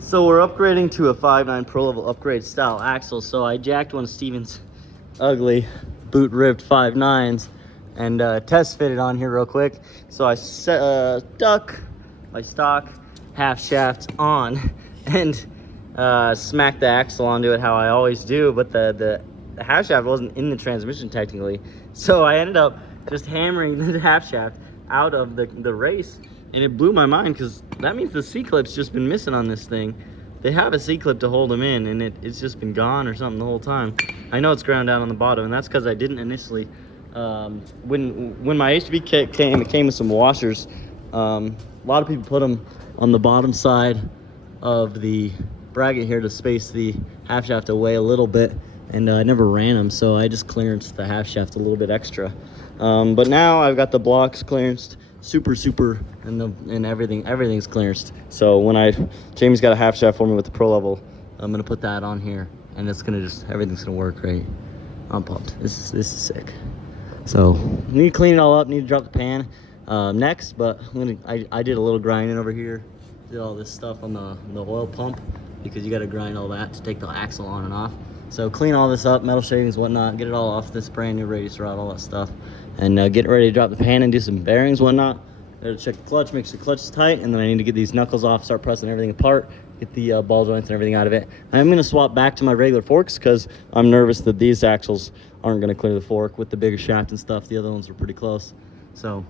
So we're upgrading to a 5.9 Pro level upgrade style axle. So I jacked one of Steven's ugly boot ripped 5.9s and test fitted on here real quick. So I stuck my stock half shaft on and smacked the axle onto it how I always do, but the half shaft wasn't in the transmission technically. So I ended up just hammering the half shaft out of the race, and it blew my mind because that means the C-clip's just been missing on this thing. They have a C-clip to hold them in, and it's just been gone or something the whole time. I know it's ground down on the bottom, and that's because I didn't initially, when my HB kit came, it came with some washers. A lot of people put them on the bottom side of the bracket here to space the half shaft away a little bit, and I never ran them, so I just clearanced the half shaft a little bit extra. But now I've got the blocks clearanced super, and everything's clearanced. So when Jamie's got a half shaft for me with the Pro level, I'm gonna put that on here, and it's gonna everything's gonna work great. I'm pumped. This is sick. So need to clean it all up, need to drop the pan next, but I did a little grinding over here, did all this stuff on the oil pump, because you got to grind all that to take the axle on and off. So clean all this up, metal shavings, whatnot, get it all off this brand new radius rod, all that stuff, and get ready to drop the pan and do some bearings, whatnot. Gotta check the clutch, make sure the clutch is tight, and then I need to get these knuckles off, start pressing everything apart, get the ball joints and everything out of it. I'm gonna swap back to my regular forks because I'm nervous that these axles aren't gonna clear the fork with the bigger shaft and stuff. The other ones were pretty close. So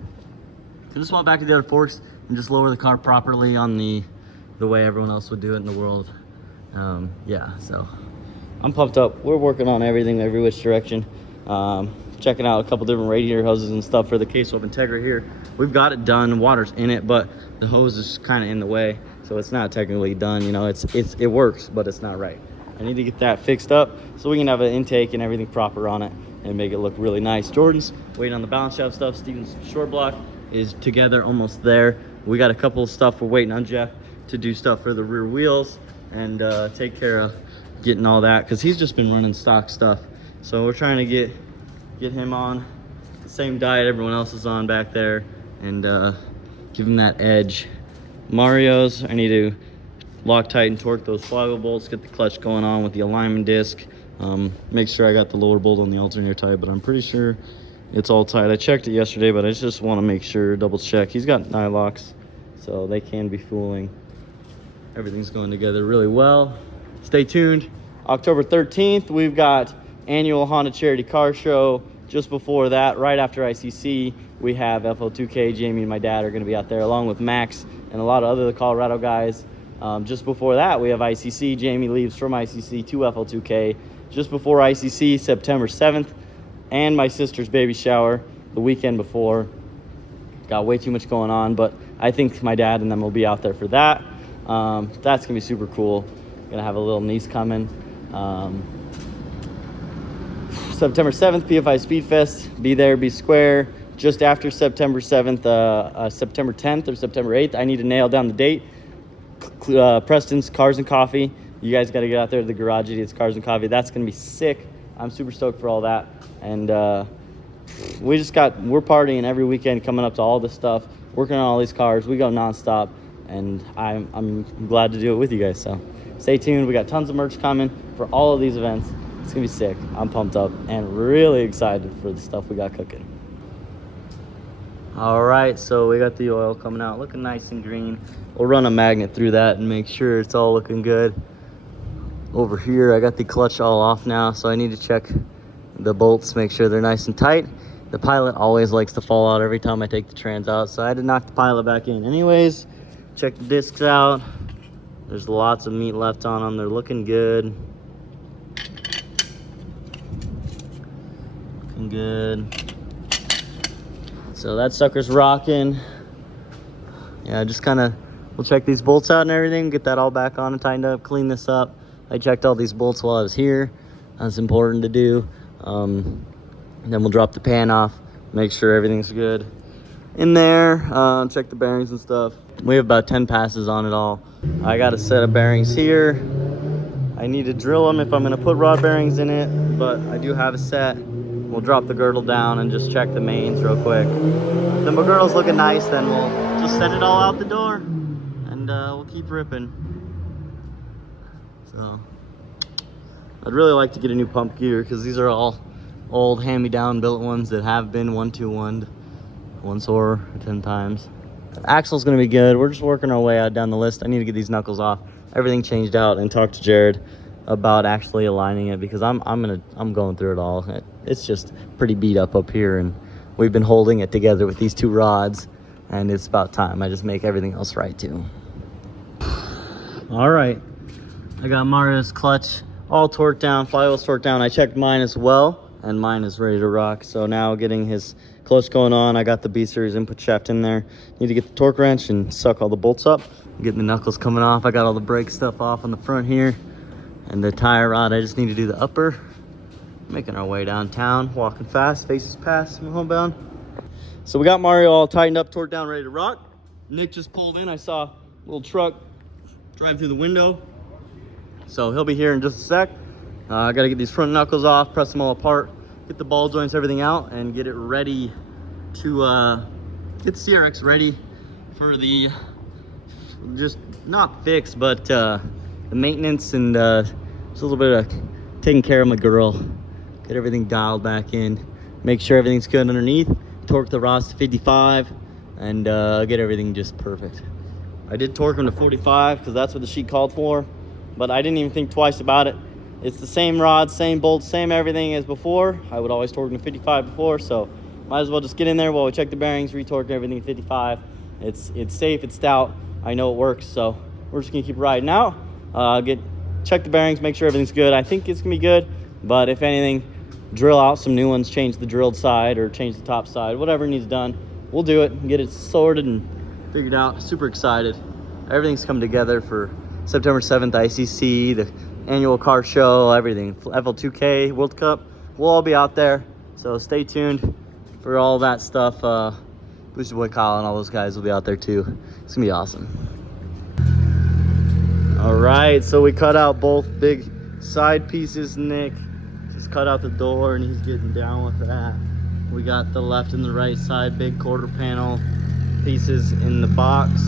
just swap back to the other forks and just lower the car properly on the way everyone else would do it in the world. Yeah, so I'm pumped up. We're working on everything, every which direction. Checking out a couple different radiator hoses and stuff for the case swap Integra here. We've got it done, water's in it, but the hose is kind of in the way, so it's not technically done. You know, it works, but it's not right. I need to get that fixed up so we can have an intake and everything proper on it and make it look really nice. Jordan's waiting on the balance shaft stuff. Steven's short block is together, almost there. We got a couple of stuff we're waiting on Jeff to do stuff for the rear wheels and take care of getting all that, because he's just been running stock stuff. So we're trying to get him on the same diet everyone else is on back there and give him that edge. Mario's, I need to lock, tighten, torque those flywheel bolts, get the clutch going on with the alignment disc, make sure I got the lower bolt on the alternator tight, but I'm pretty sure it's all tight. I checked it yesterday, but I just want to make sure, double check. He's got nylocks, so they can be fooling. Everything's going together really well. Stay tuned. October 13th, we've got annual Honda Charity Car Show. Just before that, right after ICC, we have FL2K. Jamie and my dad are going to be out there along with Max and a lot of other Colorado guys. Just before that, we have ICC. Jamie leaves from ICC to FL2K. Just before ICC, September 7th, and my sister's baby shower the weekend before. Got way too much going on, but I think my dad and them will be out there for that. That's going to be super cool. Gonna have a little niece coming. September 7th, PFI Speed Fest. Be there, be square. Just after September 7th, September 10th or September 8th, I need to nail down the date. Preston's Cars and Coffee. You guys got to get out there to the garage. It's Cars and Coffee. That's going to be sick. I'm super stoked for all that. And we're partying every weekend coming up to all this stuff, working on all these cars. We go nonstop, and I'm glad to do it with you guys. So stay tuned. We got tons of merch coming for all of these events. It's gonna be sick. I'm pumped up and really excited for the stuff we got cooking. All right, so we got the oil coming out looking nice and green. We'll run a magnet through that and make sure it's all looking good. Over here, I got the clutch all off now, so I need to check the bolts, make sure they're nice and tight. The pilot always likes to fall out every time I take the trans out, so I had to knock the pilot back in anyways. Check the discs out. There's lots of meat left on them. They're looking good. Looking good. So that sucker's rocking. Yeah, just kind of, we'll check these bolts out and everything, get that all back on and tightened up, clean this up. I checked all these bolts while I was here. That's important to do. Then we'll drop the pan off, make sure everything's good in there, check the bearings and stuff. We have about 10 passes on it all. I got a set of bearings here. I need to drill them if I'm gonna put rod bearings in it, but I do have a set. We'll drop the girdle down and just check the mains real quick. If the girdle's looking nice, then we'll just send it all out the door and we'll keep ripping. So I'd really like to get a new pump gear because these are all old hand-me-down built ones that have been 1-2-1'd once or 10 times. Axle's gonna be good. We're just working our way out down the list. I need to get these knuckles off. Everything changed out, and talk to Jared about actually aligning it because I'm going through it all. It's just pretty beat up here, and we've been holding it together with these 2 rods, and it's about time I just make everything else right too. All right, I got Mario's clutch all torqued down, flywheel's torqued down. I checked mine as well, and mine is ready to rock. So now getting his clutch going on, I got the B series input shaft in there. Need to get the torque wrench and suck all the bolts up. Getting the knuckles coming off. I got all the brake stuff off on the front here, and the tire rod, I just need to do the upper. Making our way downtown, walking fast, faces past, I'm homebound. So we got Mario all tightened up, torqued down, ready to rock. Nick just pulled in. I saw a little truck drive through the window. So he'll be here in just a sec. I gotta get these front knuckles off, press them all apart, get the ball joints, everything out, and get it ready to get the CRX ready for the, just not fix, but the maintenance and just a little bit of taking care of my girl. Get everything dialed back in, make sure everything's good underneath, torque the rods to 55, and get everything just perfect. I did torque them to 45 because that's what the sheet called for, but I didn't even think twice about it. It's the same rods, same bolts, same everything as before. I would always torque them to 55 before, so might as well just get in there while we check the bearings, retorque everything to 55. It's safe, it's stout. I know it works, so we're just gonna keep riding out. Check the bearings, make sure everything's good. I think it's gonna be good, but if anything, drill out some new ones, change the drilled side or change the top side, whatever needs done. We'll do it and get it sorted and figured out. Super excited. Everything's come together for September 7th, ICC, the annual car show, everything. FL2K, World Cup. We'll all be out there, so stay tuned for all that stuff. Boosted Boy Kyle and all those guys will be out there too. It's gonna be awesome. All right, so we cut out both big side pieces. Nick just cut out the door and he's getting down with that. We got the left and the right side big quarter panel pieces in the box.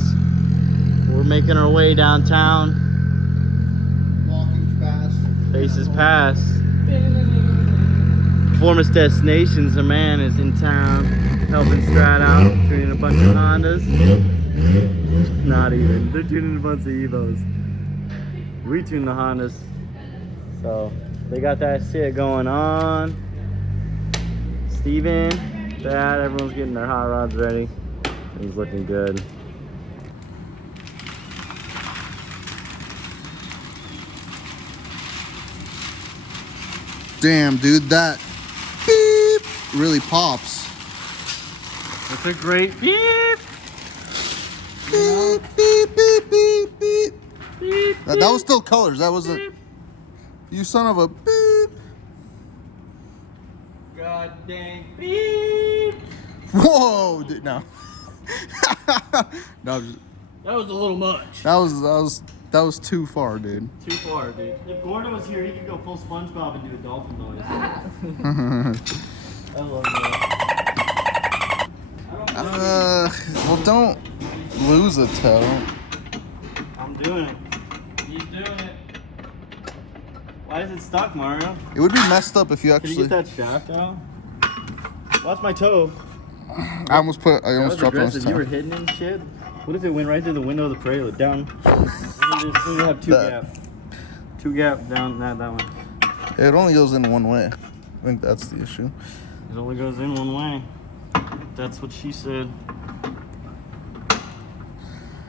We're making our way downtown. Walking fast. Faces past. Performance Destinations, a man is in town helping Strat out, tuning a bunch of Hondas. Not even. They're tuning a bunch of Evos. We tune the Hondas. So they got that shit going on. Steven, Dad, everyone's getting their hot rods ready. He's looking good. Damn, dude, that beep really pops. That's a great beep. Beep, beep, beep, beep, beep. Beep, that was still colors. That wasn't. Beep. You son of a beep. God dang beep. Whoa, dude, no. No, that was a little much. That was too far, dude. Too far, dude. If Gordo was here, he could go full SpongeBob and do a dolphin noise. I love that. Well, don't lose a toe. I'm doing it. He's doing it. Why is it stuck, Mario? It would be messed up if you actually. Can you get that shaft out? Watch my toe. I almost dropped on his toe. You were hitting it and shit. What if it went right through the window of the trailer? Down. We have two gaps. Two gaps down that one. It only goes in one way. I think that's the issue. It only goes in one way. That's what she said.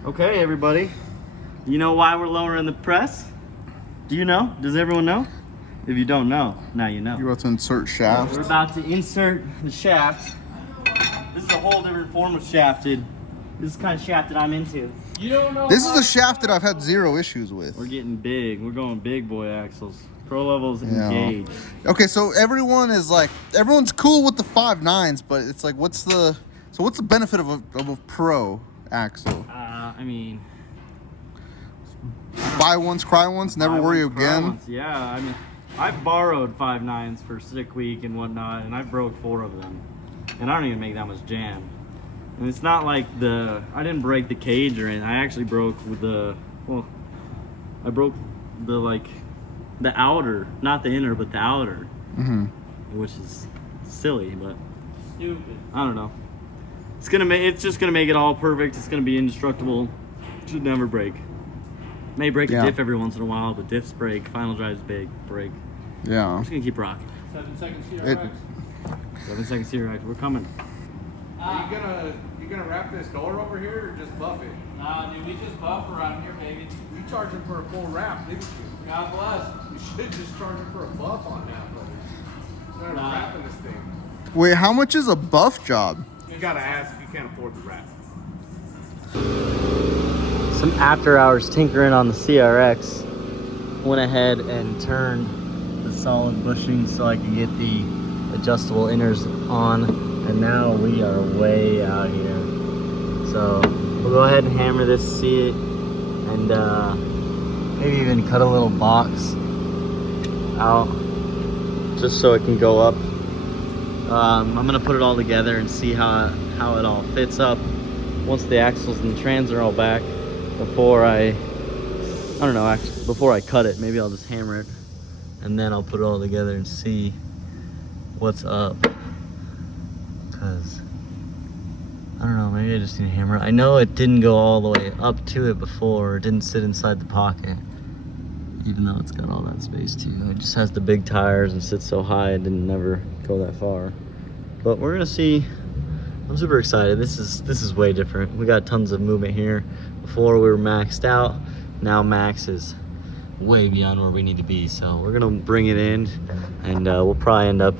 Okay, everybody. You know why we're lowering the press? Do you know? Does everyone know? If you don't know, now you know. You're about to insert shaft. We're about to insert the shaft. This is a whole different form of shafted. This is the kind of shaft that I'm into. You don't know. This is the shaft that I've had zero issues with. We're getting big. We're going big boy axles. Pro levels engaged. Okay, so everyone's cool with the 5.9s, but it's like, what's the benefit of a pro axle? I mean, buy once, cry once, never worry again. Yeah, I mean, I've borrowed 5.9s for sick week and whatnot, and I broke 4 of them, and I don't even make that much jam. And it's not like I didn't break the cage or anything. I actually broke with I broke the outer, not the inner, but the outer, Mm-hmm. which is silly, but stupid. I don't know. It's just gonna make it all perfect. It's gonna be indestructible. Should never break. May break a diff every once in a while, but diffs break. Final drives break. Yeah. I'm just gonna keep rocking. 7 second CRX. 7 seconds here, right? We're coming. Are you gonna wrap this door over here or just buff it? Nah, dude, we just buff around here, baby. You charged him for a full wrap, didn't you? God bless. You should just charge him for a buff on that, brother. Instead of wrapping this thing. Wait, how much is a buff job? You gotta ask if you can't afford the wrap. Some after hours tinkering on the CRX. Went ahead and turned the solid bushing so I could get the adjustable inners on, and now we are way out here. So we'll go ahead and hammer this, see it, and maybe even cut a little box out just so it can go up. I'm gonna put it all together and see how it all fits up once the axles and the trans are all back. Before I don't know, actually, before I cut it, maybe I'll just hammer it, and then I'll put it all together and see what's up. Cause I don't know, maybe I just need to hammer it. I know it didn't go all the way up to it before. It didn't sit inside the pocket, even though it's got all that space too. It just has the big tires and sits so high it didn't never go that far. But we're gonna see. I'm super excited. This is way different. We got tons of movement here. Before we were maxed out. Now max is way beyond where we need to be. So we're gonna bring it in, and we'll probably end up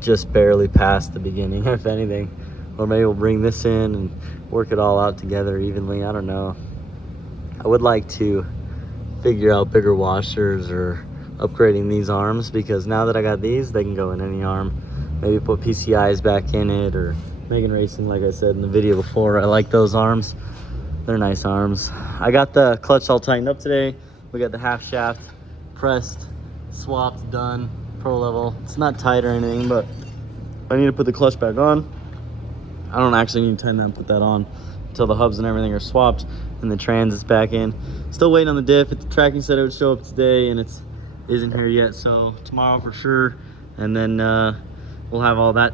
just barely past the beginning, if anything. Or maybe we'll bring this in and work it all out together evenly. I don't know. I would like to figure out bigger washers or upgrading these arms, because now that I got these, they can go in any arm. Maybe put PCIs back in it, or Megan Racing, like I said in the video before. I like those arms. They're nice arms. I got the clutch all tightened up today. We got the half shaft pressed, swapped, done, pro level. It's not tight or anything, but I need to put the clutch back on. I don't actually need to tighten that and put that on until the hubs and everything are swapped and the trans is back in. Still waiting on the diff. The tracking said it would show up today, and it isn't here yet, so tomorrow for sure. And then we'll have all that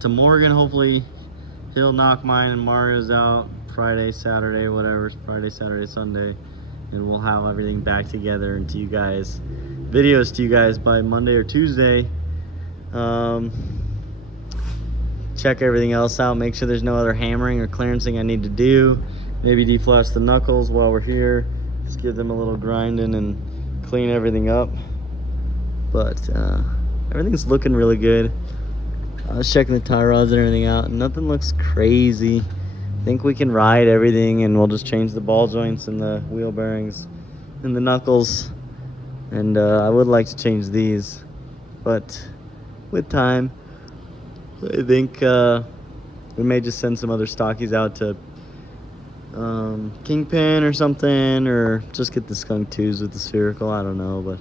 to Morgan. Hopefully he'll knock mine and Mario's out Friday, Saturday, whatever, Friday, Saturday, Sunday, and we'll have everything back together and to you guys, videos to you guys by Monday or Tuesday. Check everything else out, make sure there's no other hammering or clearancing I need to do. Maybe deflash the knuckles while we're here, just give them a little grinding and clean everything up. But everything's looking really good. I was checking the tie rods and everything out, and nothing looks crazy. I think we can ride everything, and we'll just change the ball joints and the wheel bearings and the knuckles. And I would like to change these, but with time, I think we may just send some other stockies out to Kingpin or something, or just get the Skunk 2s with the spherical. I don't know, but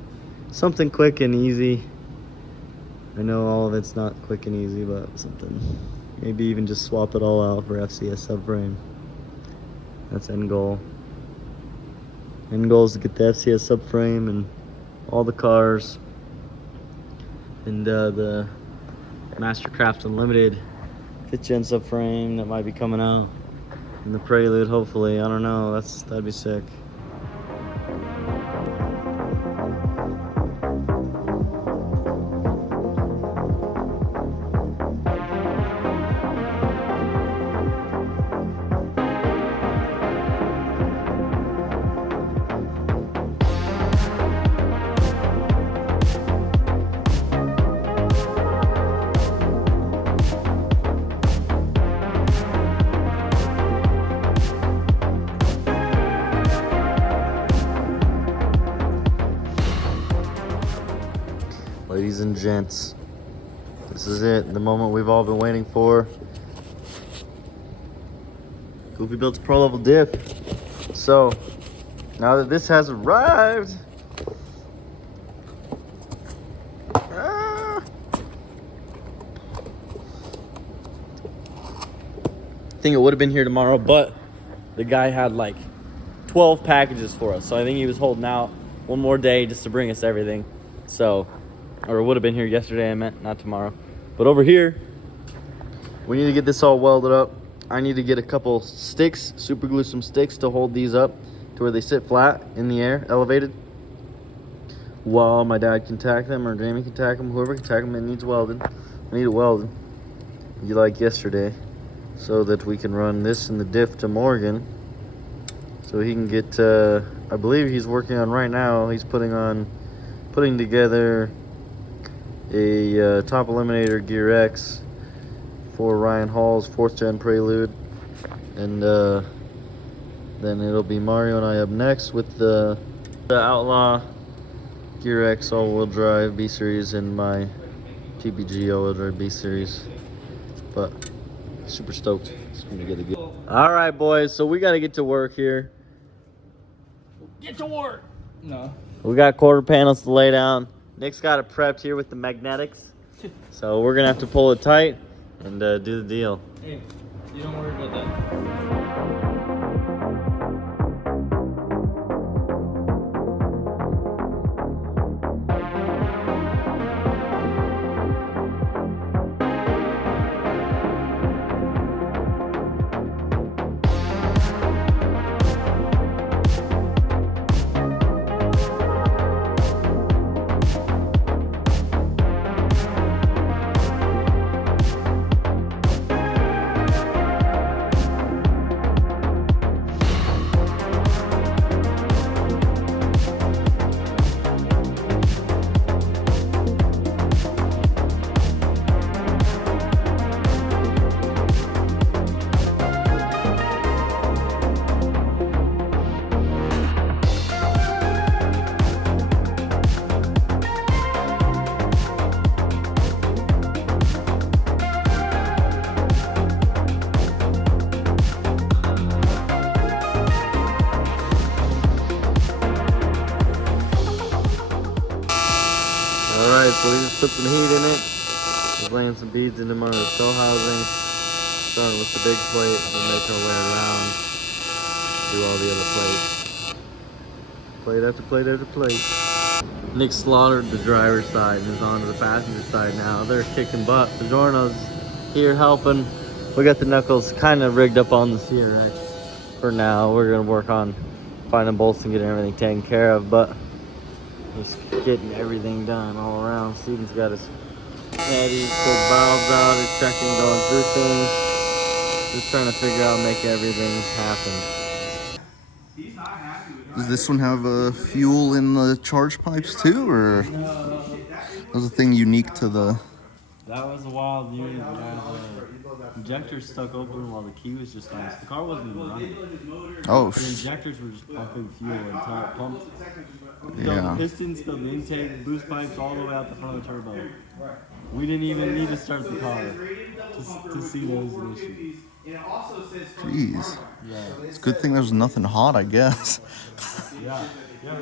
something quick and easy. I know all of it's not quick and easy, but something. Maybe even just swap it all out for FCS subframe. That's end goal. End goal is to get the FCS subframe and all the cars. And the Mastercraft Unlimited 5th gen subframe that might be coming out. And the Prelude, hopefully. I don't know. That'd be sick. Ladies and gents, this is it, the moment we've all been waiting for. GoofyBuilt's Pro Level Diff. So, now that this has arrived, I think it would have been here tomorrow, but the guy had like 12 packages for us, so I think he was holding out one more day just to bring us everything. So, or it would have been here yesterday, I meant, not tomorrow. But over here, we need to get this all welded up. I need to get a couple sticks, super glue some sticks to hold these up to where they sit flat in the air, elevated. While my dad can tack them, or Jamie can tack them, whoever can tack them, it needs welded. I need it welded, like yesterday, so that we can run this in the diff to Morgan. So he can get, I believe he's working on right now, he's putting together a top eliminator gear X for Ryan Hall's 4th gen Prelude. And then it'll be Mario and I up next with the Outlaw gear X all-wheel drive B-Series and my TBG all-wheel drive B-Series. But super stoked. It's gonna get a good. All right, boys, so we got to get to work here. Get to work. No. We got quarter panels to lay down. Nick's got it prepped here with the magnetics. So we're gonna have to pull it tight and do the deal. Hey, you don't worry about that. So we just put some heat in it. Just laying some beads in them under the cell housing. Starting with the big plate, and make our way around. Do all the other plates. Plate after plate after plate. Nick slaughtered the driver's side and is on to the passenger side now. They're kicking butt. The Bjorne's here helping. We got the Knuckles kind of rigged up on the CRX for now. We're gonna work on finding bolts and getting everything taken care of, but just getting everything done all around. Steven's got his caddies, pulled valves out, he's checking, going through things. Just trying to figure out, make everything happen. Does this one have fuel in the charge pipes too, or was a thing unique to the? That was a wild unit. The injectors stuck open while the key was just on. The car wasn't even running. Oh, the injectors were just pumping fuel until it pumped. Yeah. The pistons, the intake, boost pipes, all the way out the front of the turbo. We didn't even need to start the car to see there was an issue. Jeez. Yeah. It's a good thing there's nothing hot, I guess. Yeah. Yeah.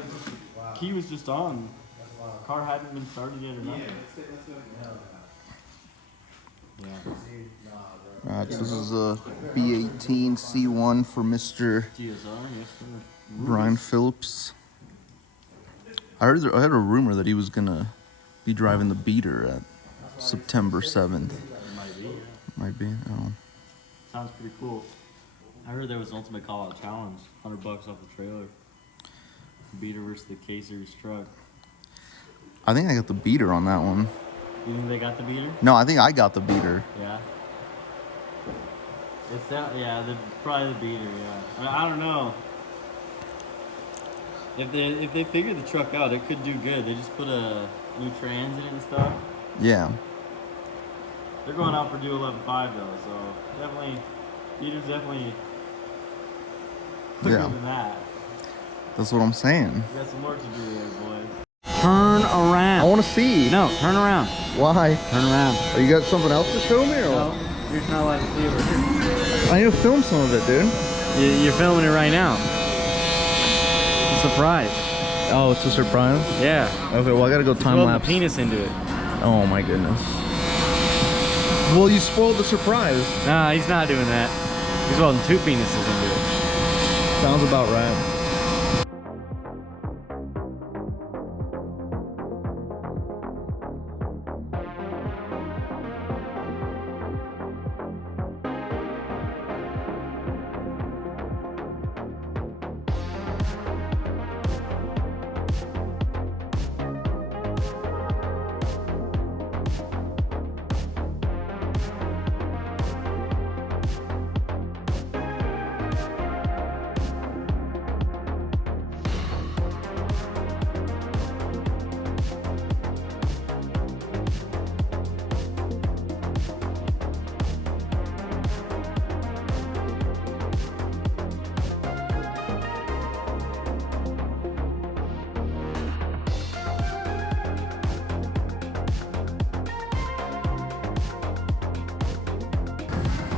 Key was just on. Car hadn't been started yet or nothing. Yeah. Alright, so this is a B18 C1 for Mr. GSR, yes sir. Brian Phillips. I had a rumor that he was gonna be driving the beater at September 7th. Might be. Might be. Oh. Sounds pretty cool. I heard there was an ultimate call-out challenge, $100 off the trailer. Beater versus the K-Series truck. I think I got the beater on that one. You think they got the beater? No, I think I got the beater. Yeah. It's that. Yeah, probably the beater. Yeah. I don't know. If they figure the truck out, it could do good. They just put a new trans in it and stuff. Yeah. They're going out for due 11.5 though, so definitely, beater's definitely quicker than that. That's what I'm saying. We got some work to do here, boys. Turn around. I want to see. No, turn around. Why? Turn around. Oh, you got something else to show me, or No, what? you're just not allowed to see over here. I need to film some of it, dude. You're filming it right now. It's a surprise. Oh, it's a surprise? Yeah. Okay, well, I gotta go time Weld lapse. the penis into it. Oh my goodness. Well, you spoiled the surprise. Nah, he's not doing that. He's welding 2 penises into it. Sounds about right.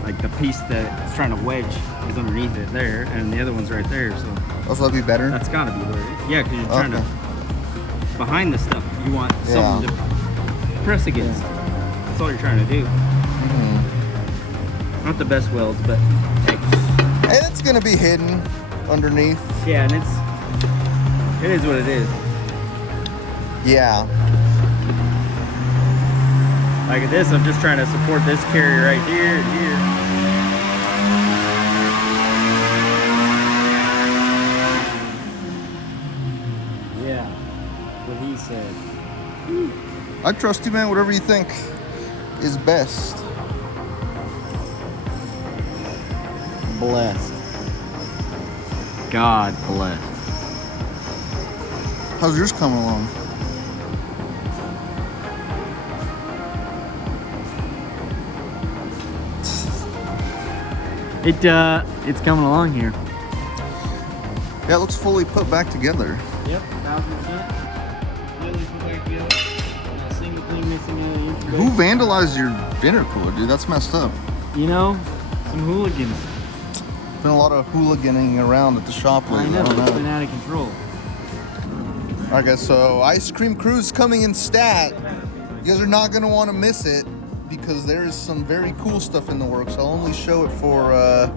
like the piece that's trying to wedge is underneath it there, and the other one's right there. So Also, that'd be better. that's gotta be where it is. Yeah, because you're trying to behind the stuff. You want something to press against. That's all you're trying to do. Not the best welds, but hey. And it's gonna be hidden underneath. Yeah, and it is what it is. Yeah. Like this, I'm just trying to support this carrier right here and here. Yeah, what he said. I trust you, man. Whatever you think is best. Blessed. God blessed. How's yours coming along? It's coming along here. Yeah, it looks fully put back together. Yep, 1000%. Completely put back together. Not a single thing missing out of the inch. Who vandalized your intercooler, dude? That's messed up. You know, some hooligans. Been a lot of hooliganing around at the shop I lately. know, don't it's been out of control. All right, guys. So ice cream cruise coming in stat. You guys are not gonna want to miss it because there is some very cool stuff in the works. I'll only show it for a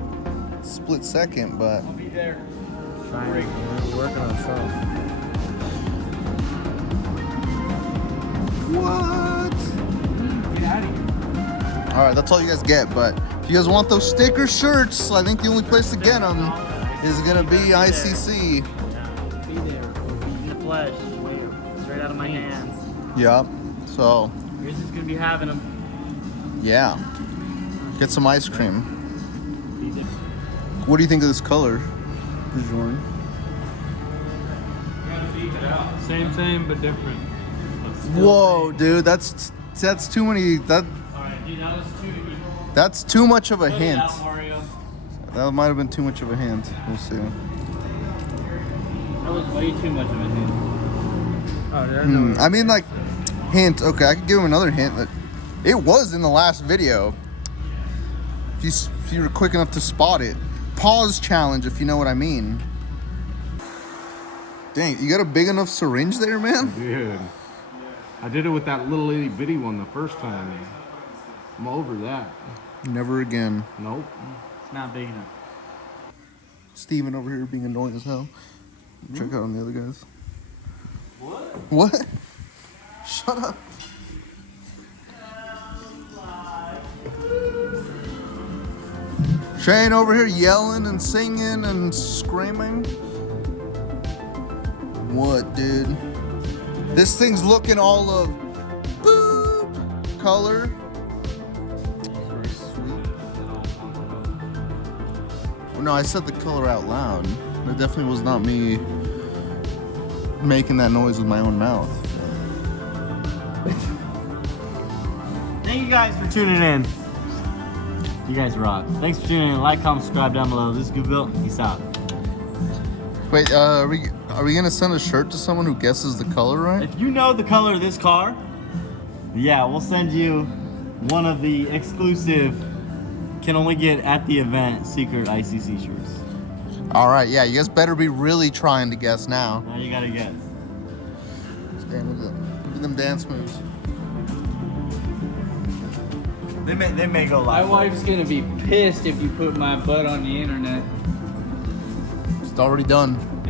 split second, but I'll be there. We're working on something. what? Get out of here. All right, that's all you guys get. But if you guys want those sticker shirts, I think the only place to get them is gonna be ICC. Yeah, be there. In the flesh. Straight out of my hands. Yep. So You're just gonna be having them. yeah, get some ice cream. Be there. What do you think of this color? Bjorne. Same, but different. Whoa, dude, that's too many. Alright, dude, that was too. That's too much of a Cut it hint. out, Mario. That might have been too much of a hint. We'll see. That was way too much of a hint. Oh, there's I mean, like, hint. Okay, I could give him another hint. That it was in the last video. If you were quick enough to spot it. Pause challenge, if you know what I mean. Dang, you got a big enough syringe there, man? Dude, I did it with that little itty bitty one the first time. I'm over that. Never again. Nope. It's not big enough. Steven over here being annoying as hell. Check out on the other guys. What? What? Shut up. Shane over here yelling and singing and screaming. What, dude? This thing's looking all of boop color. Very sweet. Well, no, I said the color out loud. That definitely was not me making that noise with my own mouth. Thank you guys for tuning in. You guys rock. Thanks for tuning in. Like, comment, subscribe down below. This is GoofyBuilt. Peace out. Wait, are we gonna send a shirt to someone who guesses the color right? If you know the color of this car, yeah, we'll send you one of the exclusive, can only get at the event, secret ICC shirts. All right, yeah, you guys better be really trying to guess now. Now you gotta guess. Stand with them. Look at them dance moves. They may go My live. wife's gonna be pissed if you put my butt on the internet. It's already done.